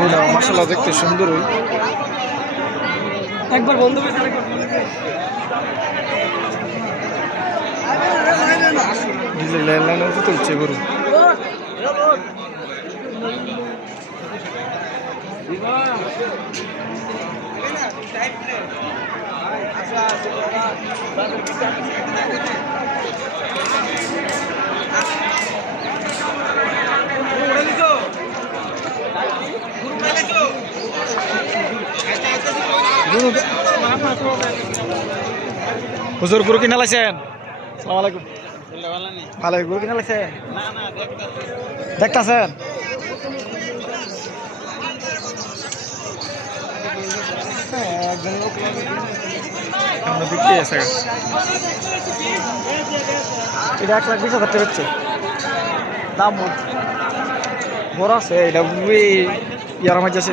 ফুল মাসাল্লাহ দেখতে সুন্দর ওই একবার বন্ধ করে ডিজেল লাইন লাইন উঠে তুলছে গরু। হুজুর গরু কিনা লাইছেন? সালাম আলাইকুম ভালো গরু কিনা লাইছেন? দেখতাছেন? বিক্রি আছে। এটা এক লাখ বিশ হাজার টাকা হচ্ছে। দাম বড় আছে এটা ইয়ার মাঝে আছে